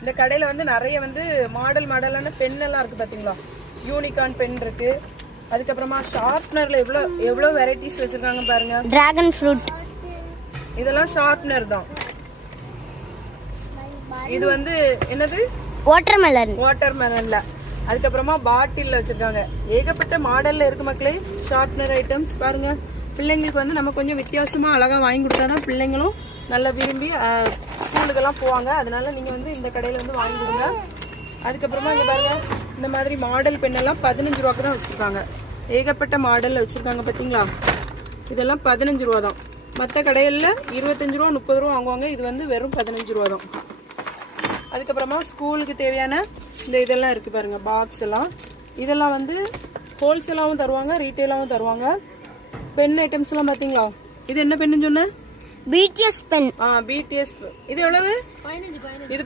இந்த கடையில வந்து நிறைய வந்து மாடலான பென் எல்லாம் இருக்கு பாத்தீங்களா? யூனிகார்ன் பென் இருக்கு. அதுக்கப்புறமா ஷார்ப்னர்ல எவ்வளவு வெரைட்டிஸ் வச்சிருக்காங்க பாருங்க. டிராகன் ஃப்ரூட், இதெல்லாம் ஷார்ப்னர் தான். இது வந்து என்னது? வாட்டர்மெலன்ல. அதுக்கப்புறமா பாட்டில்ல வச்சிருக்காங்க. ஏகப்பட்ட மாடல்ல இருக்கு மக்களே ஷார்ப்னர் ஐட்டம்ஸ். பாருங்க, பிள்ளைங்களுக்கு வந்து நம்ம கொஞ்சம் வித்தியாசமா அழகா வாங்கி கொடுத்தாதான் பிள்ளைங்களும் நல்லா விரும்பி ஸ்கூலுக்கெல்லாம் போவாங்க. அதனால நீங்க வந்து இந்த கடையில வந்து வாங்கி கொடுங்க. அதுக்கப்புறமா இங்க பாருங்க, இந்த மாதிரி மாடல் பெண்ணெல்லாம் 15 ரூபாய்க்கு தான் வச்சிருக்காங்க. ஏகப்பட்ட மாடல்ல வச்சிருக்காங்க பாத்தீங்களா? இதெல்லாம் 15 ரூபா தான். மற்ற கடையில 25 ரூபா 30 ரூபா வாங்குவாங்க. இது வந்து வெறும் 15 ரூபா தான். அதுக்கப்புறமா ஸ்கூலுக்கு தேவையான இந்த இதெல்லாம் இருக்கு பாருங்க, பாக்ஸ் எல்லாம். இதெல்லாம் வந்து ஹோல்சேலாவும் தருவாங்க, ரீட்டைலாவும் தருவாங்க. பென் ஐட்டம்ஸ் எல்லாம் பாத்தீங்களா? இது என்ன பென்னு சொன்ன? BTS pen. பிடிஎஸ். இது எவ்வளவு? 15. இது